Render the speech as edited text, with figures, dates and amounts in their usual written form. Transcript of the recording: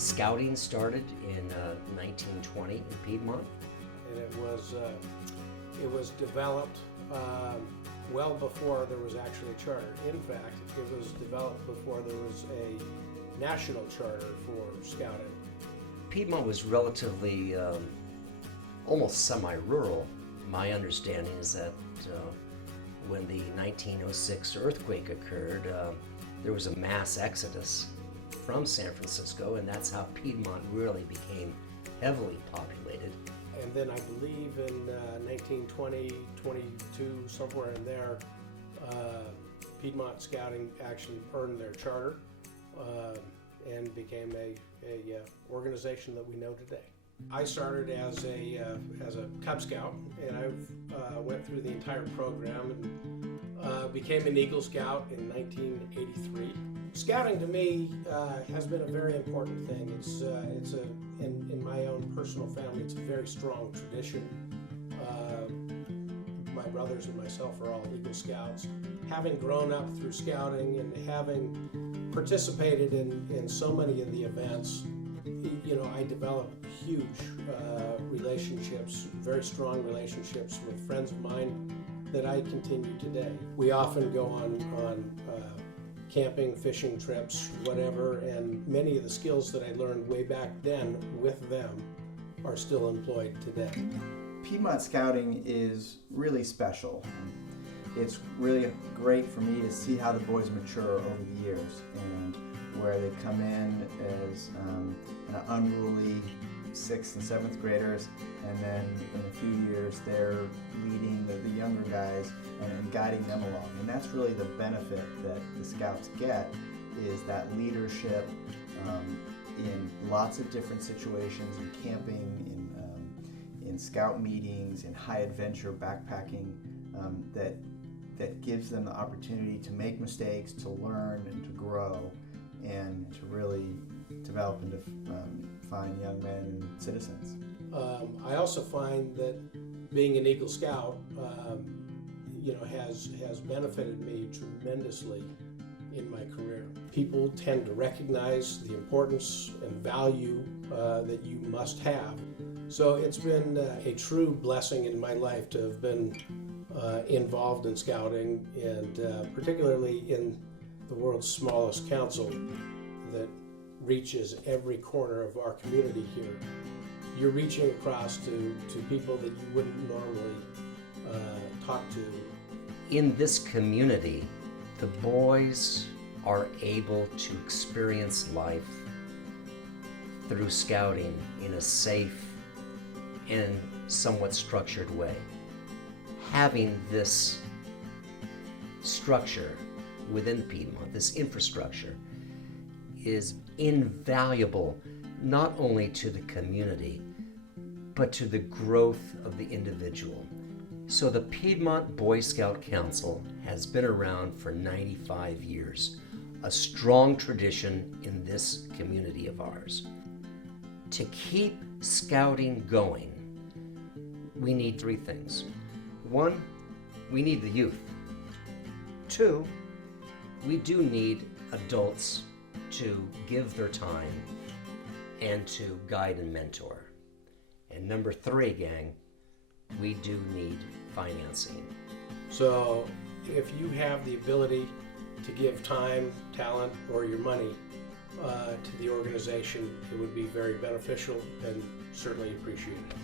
Scouting started in 1920 in Piedmont. And it was developed well before there was actually a charter. In fact, it was developed before there was a national charter for scouting. Piedmont was relatively almost semi-rural. My understanding is that when the 1906 earthquake occurred, there was a mass exodus from San Francisco, and that's how Piedmont really became heavily populated. And then I believe in 1920, 22, somewhere in there, Piedmont Scouting actually earned their charter and became a organization that we know today. I started as a Cub Scout, and I went through the entire program and became an Eagle Scout in 1983. Scouting to me has been a very important thing. It's in my own personal family, it's a very strong tradition. My brothers and myself are all Eagle Scouts. Having grown up through scouting and having participated in so many of the events, I developed huge relationships, very strong relationships with friends of mine that I continue today. We often go on camping, fishing trips, whatever, and many of the skills that I learned way back then with them are still employed today. Piedmont Scouting is really special. It's really great for me to see how the boys mature over the years and where they come in as unruly 6th and 7th graders, and then in a few years they're leading the younger guys and guiding them along. And that's really the benefit that the Scouts get, is that leadership in lots of different situations, in camping, in Scout meetings, in high adventure backpacking, that gives them the opportunity to make mistakes, to learn and to grow, and to really develop into fine young men and citizens. I also find that being an Eagle Scout has benefited me tremendously in my career. People tend to recognize the importance and value that you must have. So it's been a true blessing in my life to have been involved in scouting, and particularly in the world's smallest council that reaches every corner of our community here. You're reaching across to people that you wouldn't normally talk to. In this community, the boys are able to experience life through scouting in a safe and somewhat structured way. Having this structure within Piedmont, this infrastructure, is invaluable not only to the community, but to the growth of the individual. So the Piedmont Boy Scout Council has been around for 95 years, a strong tradition in this community of ours. To keep scouting going, we need 3 things. 1, we need the youth. 2, we do need adults to give their time and to guide and mentor. And number 3, gang, we do need financing. So if you have the ability to give time, talent, or your money to the organization, it would be very beneficial and certainly appreciated.